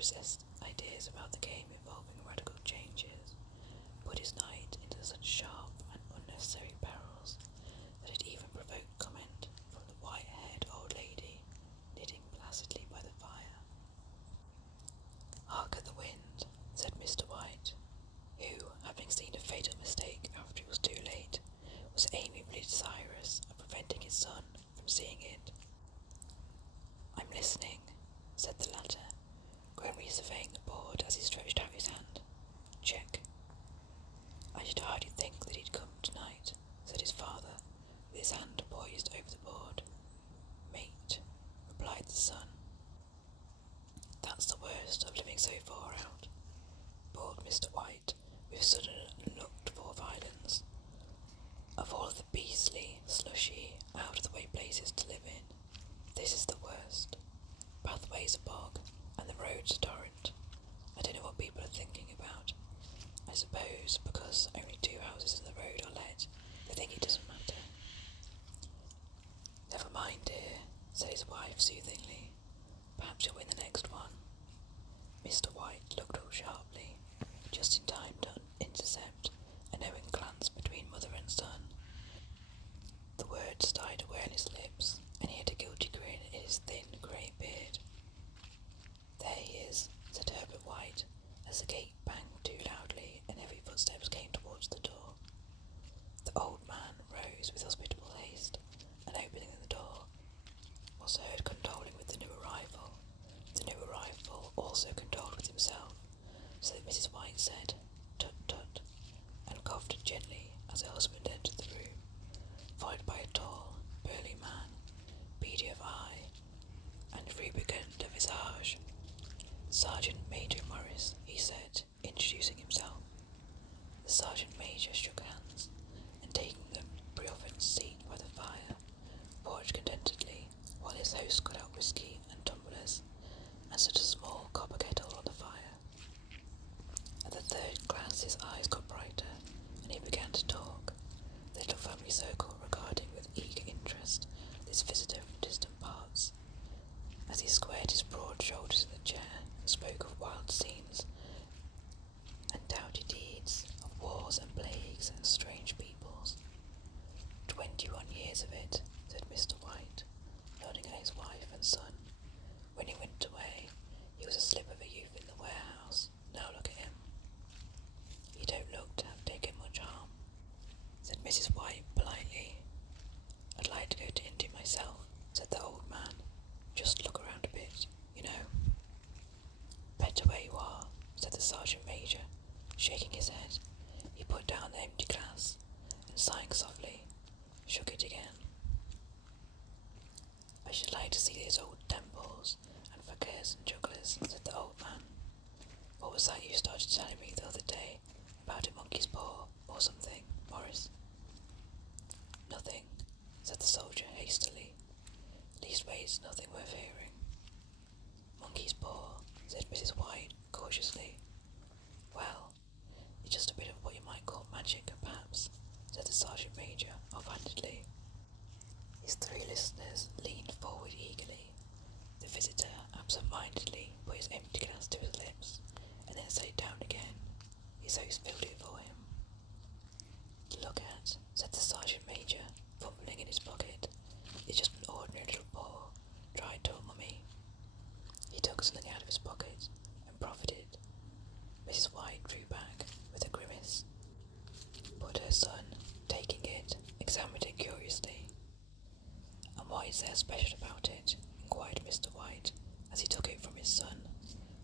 possessed ideas about the game involving radical changes, put his knight into such sharp and unnecessary perils that it even provoked comment from the white-haired old lady knitting placidly by the fire. "Hark at the wind," said Mr. White, who, having seen a fatal mistake after it was too late, was amiably desirous of preventing his son from seeing it. "I'm listening," said the latter, grimly surveying the board as he stretched out his hand. "Check." "I should hardly think that he'd come tonight," said his father, with his hand poised over the board. "Mate," replied the son. "That's the worst of living so far out," bawled Mr. White, with sudden unlooked-for violence. "Of all the beastly, slushy, out-of-the-way places to live in, this is the worst. Pathway's a bog, and the road's a torrent. I don't know what people are thinking about. I suppose because only 2 houses in the road are let, they think it doesn't matter." "Never mind, dear," said his wife soothingly. "Perhaps you'll win the next one." Mr. White looked up sharply, just in time to intercept a knowing glance between mother and son. The words died away on his lips, and he had a guilty grin in his thin grey beard. "There he is," said Herbert White, as the gate banged too loudly and heavy footsteps came towards the door. The old man rose with hospitable haste, and opening the door, was heard condoling with the new arrival. The new arrival also condoled with himself, so that Mrs. White said, "Tut, tut," and coughed gently as her husband entered the room, followed by a tall, burly man, beady of eye, and rubicund of visage. "Sergeant Major Morris," he said, introducing himself. The Sergeant Major shook hands, and taking the pre-offered seat by the fire, watched contentedly while his host got out whiskey and tumblers and set a small copper kettle on the fire. At the third glass his eyes got brighter, and he began to talk, the little family circle regarding with eager interest this visitor from distant parts, as he squared his broad shoulders in the chair and spoke of wild scenes and doughty deeds, of wars and plagues and strange peoples. 21 years of it," said Mr. White, nodding at his wife and son. "When he went away, he was a slip of a youth in the warehouse. Now look at him." "You don't look to have taken much harm," said Mrs. White politely. "I'd like to go to India myself," said the old man. "Just look around a bit, you know." "Better where you are," said the Sergeant Major, shaking his head. He put down the empty glass, and sighing softly, shook it again. "I should like to see these old temples and fakirs and jugglers," said the old man. "What was that you started telling me the other day about a monkey's paw or something, Morris?" "Nothing," said the soldier hastily. "Leastways, nothing worth hearing." "Monkey's paw," said Mrs. White cautiously. "Well, it's just a bit of what you might call magic, perhaps," said the Sergeant Major offhandedly. His 3 listeners leaned forward eagerly. The visitor absent-mindedly put his empty glass to his lips, and then set it down again. His host filled it for him. "Look at," said the Sergeant Major, fumbling in his pocket. "It's just an ordinary little paw, dried to a mummy." He took something out of his pocket and profited. Mrs. White drew back with a grimace, but her son, taking it, examined it curiously. "And what is there special about it?" inquired Mr. White, as he took it from his son,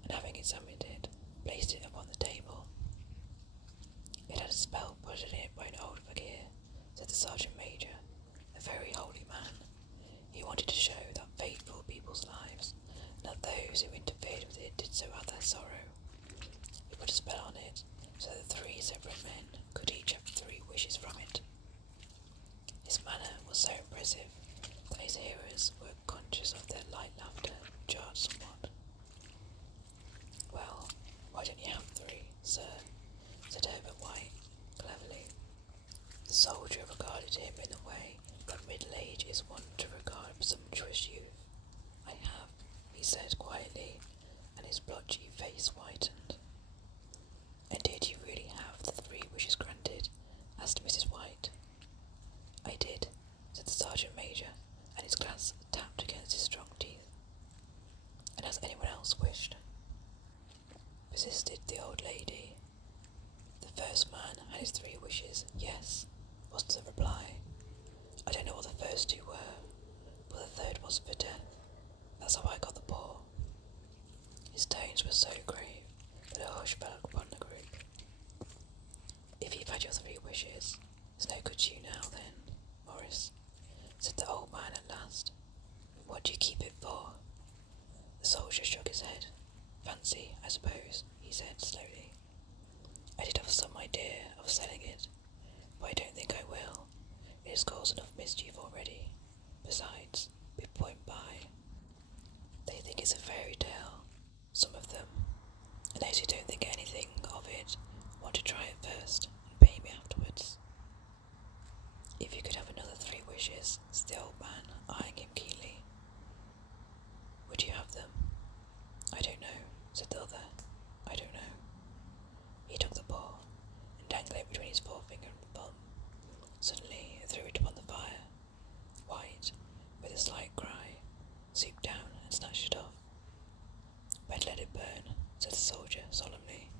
and having examined it, placed it upon the table. "It had a spell put in it by an old fakir," said the Sergeant Major, "a very holy man. He wanted to show that faithful people's lives, and that those who interfered with it did so at their sorrow. He put a spell on it, so that 3 separate men could each have 3 wishes from it." His manner was so impressive that his hearers were conscious of their light laughter jarred somewhat. "Well, why don't you have 3, sir?" said Herbert White, cleverly. The soldier regarded him in the way that middle age is wont to regard presumptuous youth. "I have," he said quietly, and his blotchy face whitened. "And did you really have the 3 wishes granted?" asked Mrs. White. "I did," said the Sergeant Major, and his glass tapped against his strong teeth. "And has anyone else wished?" persisted the old lady. "The first man had his 3 wishes, yes," was the reply. "I don't know what the first 2 were, but the third was for death. That's how I got the paw." His tones were so grave that a hush fell upon the group. "If you've had your 3 wishes, it's no good to you now then, Morris," said the old man at last. "What do you keep it for?" The soldier shook his head. "Fancy, I suppose," he said slowly. "I did have some idea of selling it, but I don't think I will. It has caused enough mischief already. Besides, people won't buy. They think it's a fairy tale, some of them, and those who don't think anything of it want to try it first and pay me afterwards." "If you could have another 3 wishes," said the old man, eyeing him keenly, "would you have them?" "I don't know," said the other. "I don't know." He took the paw and dangled it between his forefinger and thumb. Suddenly he threw it upon the fire. White, with a slight cry, stooped down and snatched it off. "Better let it burn," said the soldier solemnly.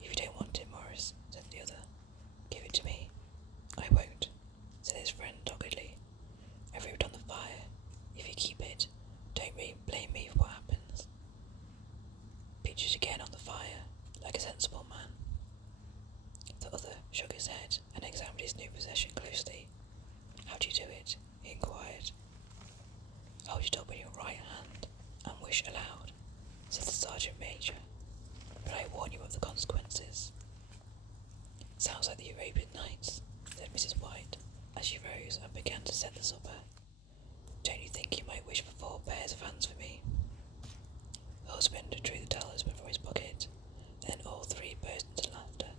"If you don't want it, Morris," said the other, "give it to me." "I won't," said his friend doggedly. "I threw it on the fire. If you keep it, don't blame me for what happens. Pitch it again on the fire, like a sensible man." The other shook his head and examined his new possession closely. "How do you do it?" he inquired. "Hold it up in your right hand and wish aloud," said the Sergeant Major. "But I warn you of the consequences." "Sounds like the Arabian Nights," said Mrs. White, as she rose and began to set the supper. "Don't you think you might wish for 4 pairs of hands for me?" Her husband drew the talisman from his pocket, and then all 3 burst into laughter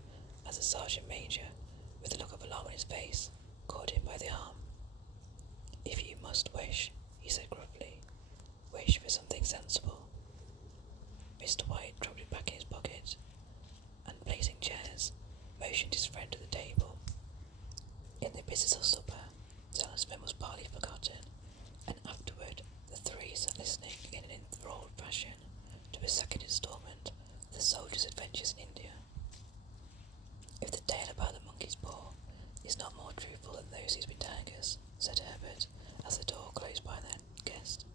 as the Sergeant Major, with a look of alarm on his face, caught him by the arm. "If you must wish," he said gruffly, "wish for something sensible." Mr. White dropped it back in his pocket, and placing chairs, motioned his friend to the table. In the business of supper, the talisman was partly forgotten, and afterward the 3 sat listening in an enthralled fashion to the second instalment of the soldier's adventures in India. "If the tale about the monkey's paw is not more truthful than those who's been telling us," said Herbert, as the door closed by their guest,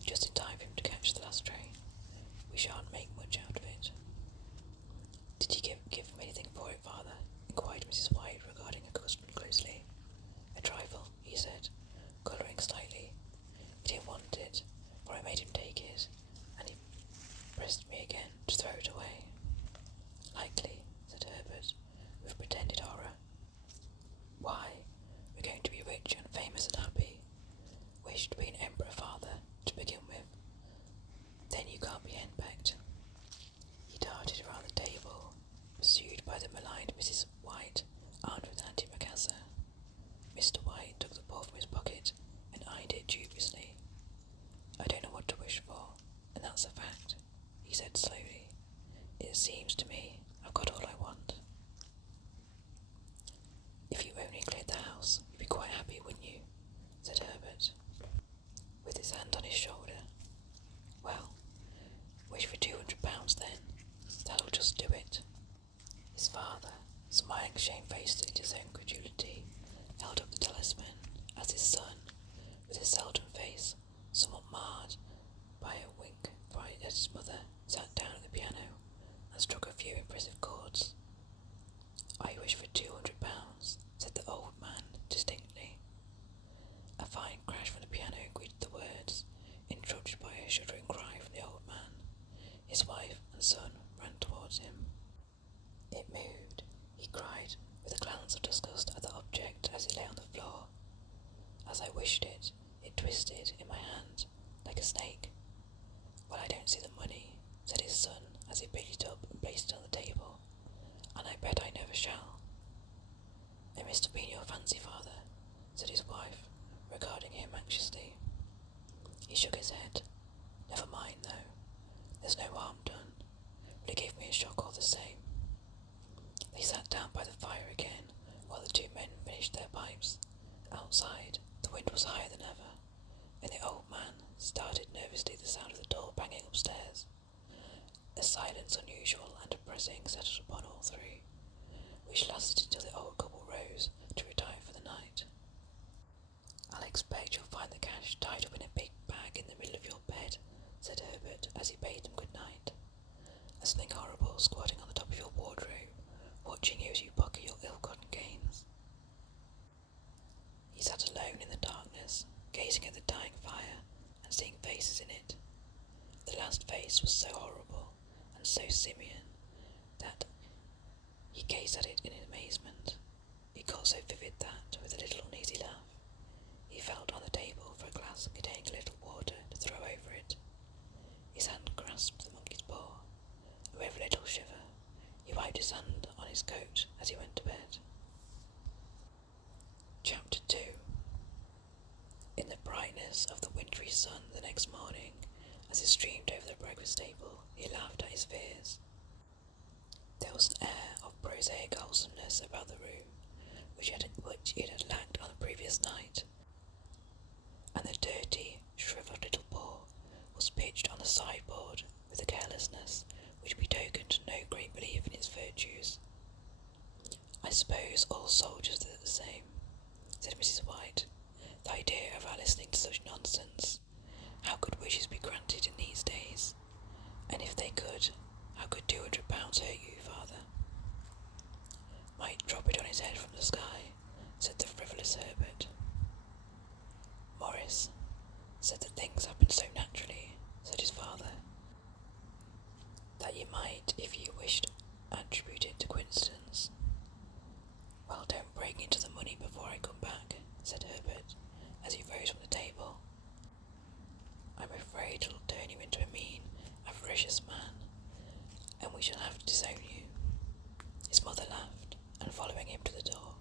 just in time for him to catch the last train, "we shan't make much out of it." "Did you give him anything for it, father?" inquired Mrs. White, regarding her husband closely. "A trifle," he said, colouring slightly. "He didn't want it, for I made him take it, and he pressed me again to throw it away." "Likely," said Herbert, with pretended horror. "Why, we're going to be rich and famous and happy. Wish to be an emperor, father, to begin with. Then you can't be henpecked." He darted around the table, pursued by the maligned Mrs. White, armed with an antimacassar. Mr. White took the paw from his pocket and eyed it dubiously. "I don't know what to wish for, and that's a fact," he said slowly. "It seems to me I've got all I want." "If you only cleared the house, you'd be quite happy, wouldn't you?" said Herbert, with his hand on his shoulder. "Well, wish for £200 then. That'll just do it." His father, smiling shamefacedly at his own credulity, held up the talisman as his son, with his seldom face somewhat marred by a wink right at his mother, sat down at the piano and struck a few impressive chords. "I wish for £200, said the old man distinctly. A fine crash from the piano greeted the words, interrupted by a shuddering cry from the old man. His wife and son ran towards him. "It moved," he cried, with a glance of disgust at the object as it lay on the floor. "As I wished it, it twisted in my hand, like a snake." "Well, I don't see the money," said his son, as he picked it up and placed it on the table, "and I bet I never shall." "It must have been your fancy, father," said his wife, regarding him anxiously. He shook his head. "Never mind, though. There's no harm done. the same. They sat down by the fire again while the two men finished their pipes. Outside, the wind was higher than ever, and the old man started nervously at the sound of the door banging upstairs. A silence unusual and depressing settled upon all three, which lasted until the old couple rose to retire for the night. "I'll expect you'll find the cash tied up in a big bag in the middle of your bed," said Herbert as he bade them good night. "There's something horrible squatting on the top of your wardrobe, watching you as you pocket your ill-gotten gains." He sat alone in the darkness, gazing at the dying fire and seeing faces in it. The last face was so horrible and so simian that he gazed at it in amazement. It got so vivid that, with a little uneasy laugh, he felt on the table for a glass containing a little water to throw over it. His hand grasped the monkey's paw, and with a little shiver, he wiped his hand on his coat as he went to bed. Chapter 2. In the brightness of the wintry sun the next morning, as it streamed over the breakfast table, he laughed at his fears. There was an air of prosaic wholesomeness about the room, which it had lacked on the previous night, and the dirty, shriveled little paw was pitched on the sideboard with a carelessness which betokened no great belief in its virtues. "I suppose all soldiers are the same," said Mrs. White. "The idea of our listening to such nonsense. How could wishes be granted in these days? And if they could, how could £200 hurt you, father?" "Might drop it on his head from the sky," said the frivolous Herbert. "Morris said that things happen so naturally," said his father, "that you might, if you wished, attribute it to coincidence." "Well, don't break into the money before I come back," said Herbert, as he rose from the table. "I'm afraid it'll turn you into a mean, avaricious man, and we shall have to disown you." His mother laughed, and following him to the door,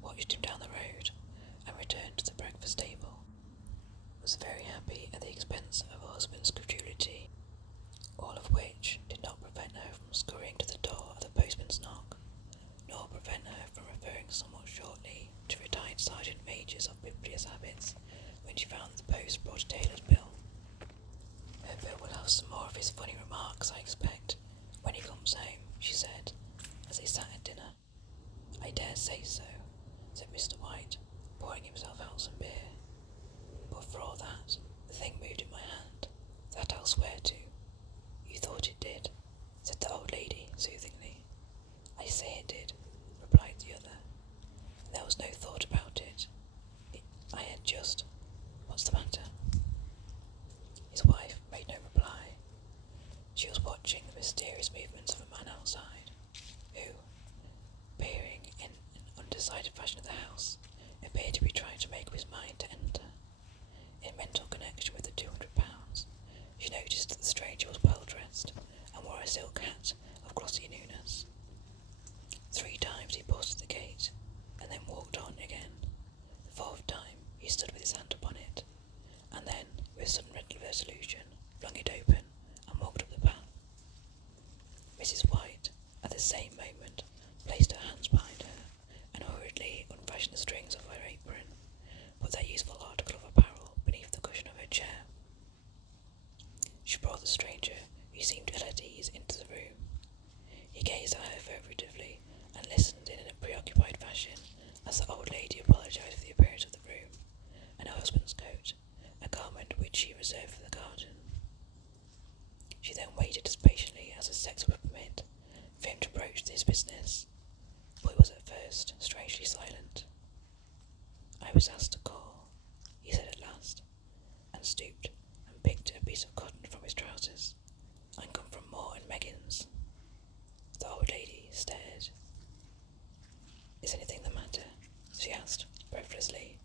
watched him down the road, and returned to the breakfast table. Was very happy at the expense of her husband's credulity, all of which did not prevent her from scurrying to the door at the postman's knock, nor prevent her from referring somewhat shortly to retired Sergeant Majors of biblious habits when she found that the post brought a tailor's bill. "Herbert will have some more of his funny remarks, I expect, when he comes home," she said, as they sat at dinner. "I dare say so," said Mr. White, pouring himself out some beer. "But for all that, the thing moved in my hand. That I'll swear to." "You thought it did," said the old lady soothingly. "I say it did," replied the other. "There was no thought about it. I had just— What's the matter?" His wife made no reply. She was watching the mysterious movements of a man outside, who, peering in an undecided fashion at the house, appeared to be trying to make up his mind to enter. In mental connection with the £200, she noticed that the stranger was well dressed and wore a silk hat of glossy newness. 3 times he paused at the gate, and then walked on again. The 4th time he stood with his hand upon it, and then, with sudden resolution, flung it open and walked up the path. Mrs. White, at the same moment, placed her hands behind her and hurriedly unfastened the strings of her apron, put that useful article of apparel beneath the cushion of her chair. She brought the stranger, who seemed ill at ease, into the room. He gazed at her furtively and listened in a preoccupied fashion as the old lady apologized for the appearance of the room and her husband's coat, a garment which she reserved for the garden. She then waited as patiently as her sex would permit for him to broach his business, but he was at first strangely silent. "I was asked to call," he said at last, and stooped and picked a piece of cotton from his trousers. "I come from Moore and Meggins." The old lady stared. "Is anything the matter?" she asked, breathlessly.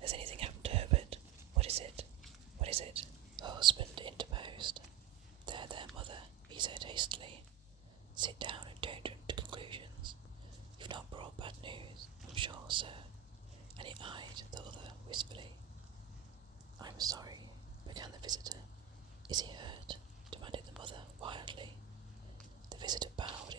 "Has anything happened to Herbert? What is it? What is it?" Her husband interposed. There, mother," he said hastily. "Sit down and don't jump to conclusions. You've not brought bad news, I'm sure, sir." And he eyed the other wistfully. "I'm sorry," began the visitor. "Is he hurt?" demanded the mother wildly. The visitor bowed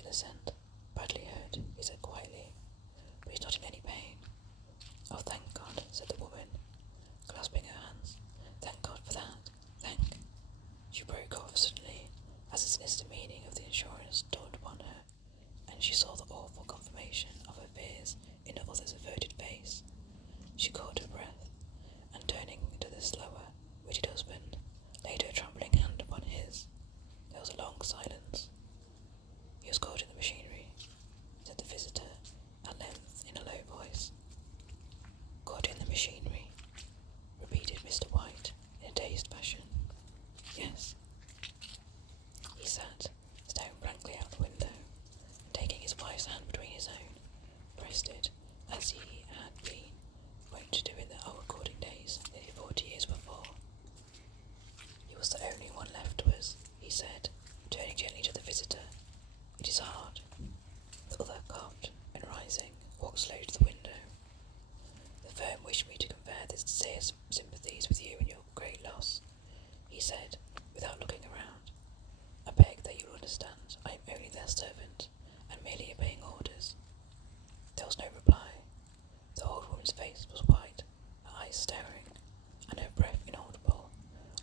sat, staring blankly out the window, and taking his wife's hand between his own, pressed it as he had been wont to do in the old courting days nearly 40 years before. "He was the only one left to us," he said, turning gently to the visitor. "It is hard." The other coughed, and rising, walked slowly to the window. "The firm wished me to convey their sincere sympathies with you in your great loss," he said, without looking around. "I beg that you will understand I am only their servant, and merely obeying orders." There was no reply. The old woman's face was white, her eyes staring, and her breath inaudible.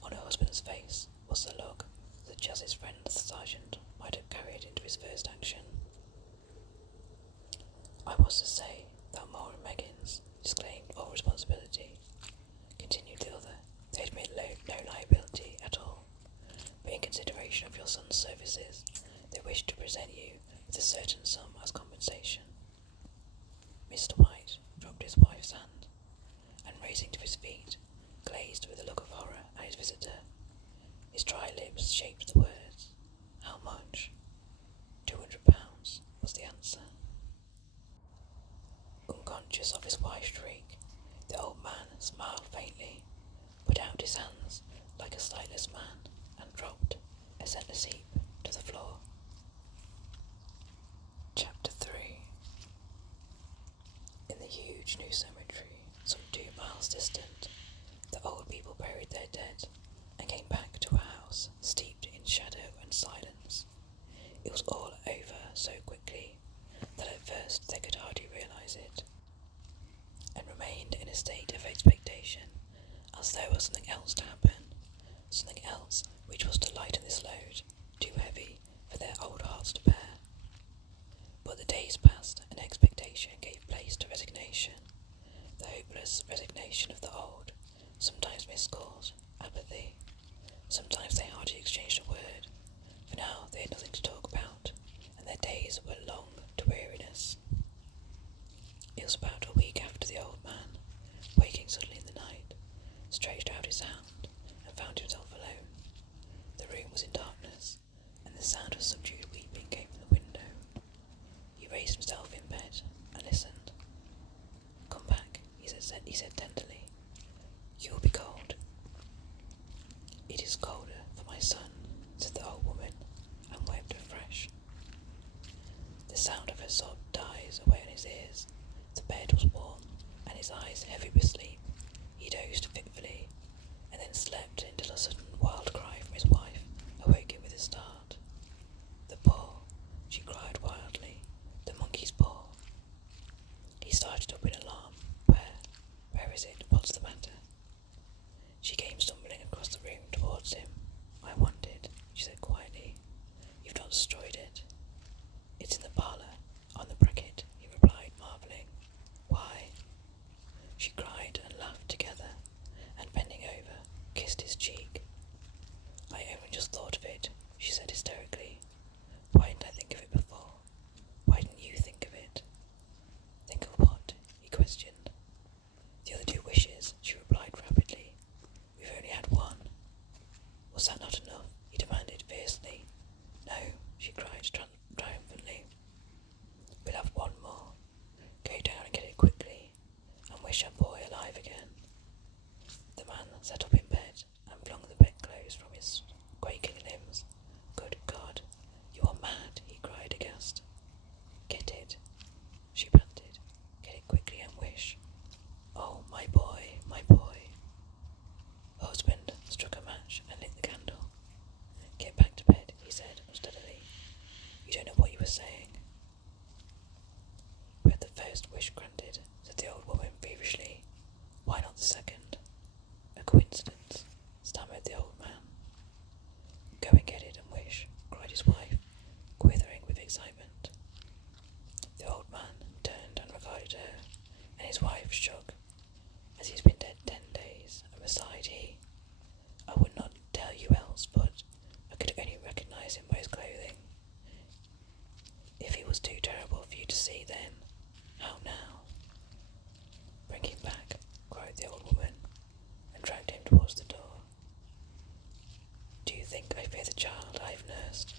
On her husband's face was the look such as his friend the sergeant might have carried into his first action. "I was to say that Moore and Meggins disclaimed all responsibility," continued the other. "They admit no liability at all, but in consideration of your son's services, they wish to present you with a certain sum as compensation." Mr. White dropped his wife's hand, and raising to his feet, gazed with a look of horror at his visitor. His dry lips shaped the words. "How much?" £200 was the answer. Unconscious of his wife's shriek, the old man smiled faintly, put out his hands like a sightless man, and dropped, a senseless heap, to the floor. Chapter 3. In the huge new cemetery, some 2 miles distant, the old people buried their dead, and came back to a house steeped in shadow and silence. It was all over so quickly that at first they could hardly realize it, and remained in a state of expectation, as there was something else to happen, something else which was to lighten this load, too heavy for their old hearts to bear. But the days passed, and expectation gave place to resignation, the hopeless resignation of the old, sometimes miscalled apathy. Sometimes they hardly exchanged a word, for now they had nothing to talk about, and their days were long to weariness. It was about a week after the old man, waking suddenly in the night, stretched out his hand, and found himself alone. The room was in darkness, and the sound of subdued weeping came from the window. He raised himself in bed, and listened. "Come back," he said tenderly. "You will be cold." "It is colder for my son," said the old woman, and wept afresh. The sound of her sob died away on his ears. The bed was warm, and his eyes heavy with sleep. He dozed fitfully, and then slept until a sudden wild cry from his wife awoke him with a start. "The paw!" she cried wildly. "The monkey's paw!" He started up in alarm. Where is it? What's the matter?" She came stumbling across the room towards him. "I want it," she said quietly. "You've not destroyed it." "It's in the parlour, on the bracket," he replied, marvelling. "Why?" She cried and laughed together, and bending over, kissed his cheek. "I only just thought of it," she said hysterically. "Why didn't I think of it before? Why didn't you think of it?" "Think of what?" he questioned. "The other 2 wishes," she replied rapidly. "We've only had one." "Was that not enough?" he demanded fiercely. "No," she cried triumphantly. "We'll have 1 more. Go down and get it quickly, and wish our boy alive again." The man sat up in bed and flung the bedclothes from his quaking limbs. "Good God, you are mad," he cried aghast. "Get it," she panted. "Get it quickly and wish. Oh, my boy, my boy." Her husband struck a match and lit the candle. "Get back to bed," he said unsteadily. "You don't know what you were saying." "We had the first wish granted," said the old woman feverishly. "Why not the second?" "A coincidence," stammered the old man. "Go and get it and wish," cried his wife, quivering with excitement. The old man turned and regarded her, and his wife shook. "As he's been dead 10 days, and beside I would not tell you else, but I could only recognize him by his clothing. If he was too terrible for you to see then, how now?" "Bring him back," cried the old woman, and dragged him towards the door. "Do you think I fear the child I have nursed?"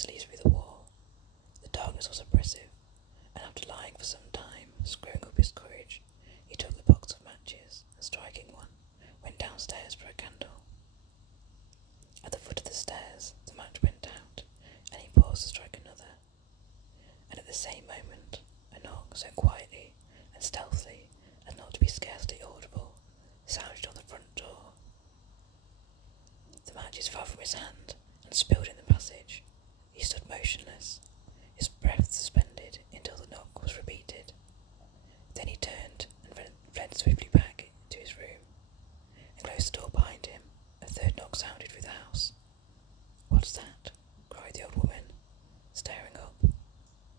easily through the wall. The darkness was oppressive, and after lying for some time, screwing up his courage, he took the box of matches and, striking one, went downstairs for a candle. At the foot of the stairs, the match went out, and he paused to strike another. And at the same moment, a knock so quietly and stealthily as not to be scarcely audible sounded on the front door. The matches fell from his hand and spilled in the passage. He stood motionless, his breath suspended until the knock was repeated. Then he turned and fled swiftly back to his room, and closed the door behind him. A third knock sounded through the house. "What's that?" cried the old woman, staring up.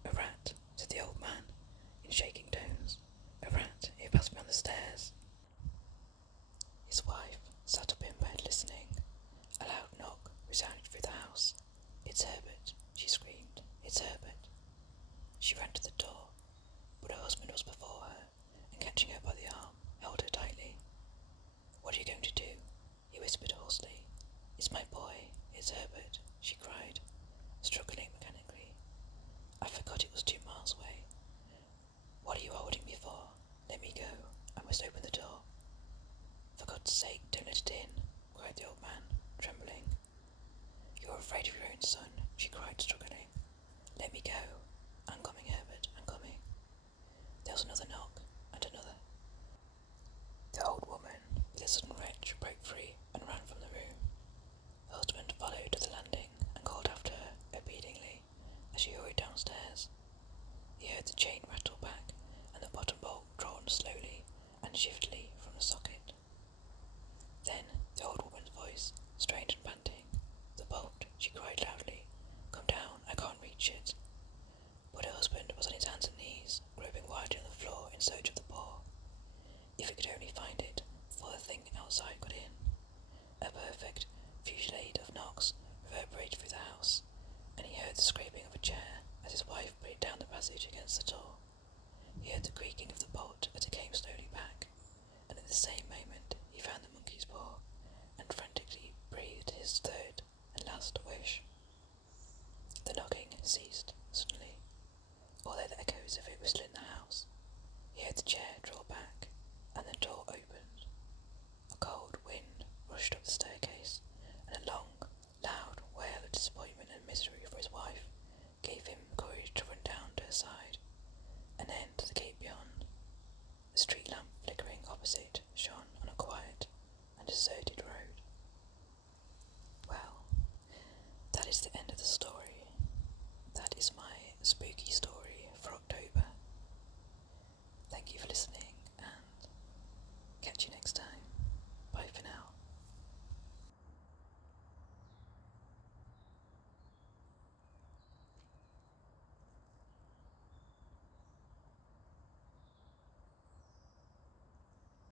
"A rat," said the old man, in shaking tones. "A rat. It passed me on the stairs." His wife sat up in bed listening. A loud knock resounded through the house. "It's Herbert," she screamed. "It's Herbert." She ran to the door, but her husband was before her, and catching her by the arm, held her tightly. "What are you going to do?" he whispered hoarsely. "It's my boy. It's Herbert," she cried, struggling mechanically. "I forgot it was 2 miles away. What are you holding me for? Let me go. I must open the door." "For God's sake, don't let it in," cried the old man, trembling. "You're afraid of your own son," she cried, struggling. "Let me go. I'm coming, Herbert, I'm coming." There was another knock, and another. The old woman, with a sudden wrench, broke free and ran from the room. Her husband followed to the landing and called after her obediently as she hurried downstairs. He heard the chain rattle back and the bottom bolt drawn slowly and shiftily from the socket. Then the old woman's voice, strained and panting. "The bolt," she cried loudly. "Come down, I can't reach it." But her husband was on his hands and knees, groping wildly on the floor in search of the paw. If he could only find it before the thing outside got in. A perfect fusillade of knocks reverberated through the house, and he heard the scraping of a chair as his wife put it down the passage against the door. He heard the creaking of the bolt as it came slowly back, and at the same moment he found the monkey's paw, and frantically breathed his third and last wish. The knocking ceased suddenly, although the echoes of it were still in the house. He heard the chair draw back, and the door opened. A cold wind rushed up the staircase, and a long, loud wail of disappointment and misery for his wife gave him courage to run down to her side, and then to the gate beyond. The street lamp flickering opposite shone on a quiet and deserted road. Well, that is the end of the story. That is my spooky story for October. Thank you for listening, and catch you next time.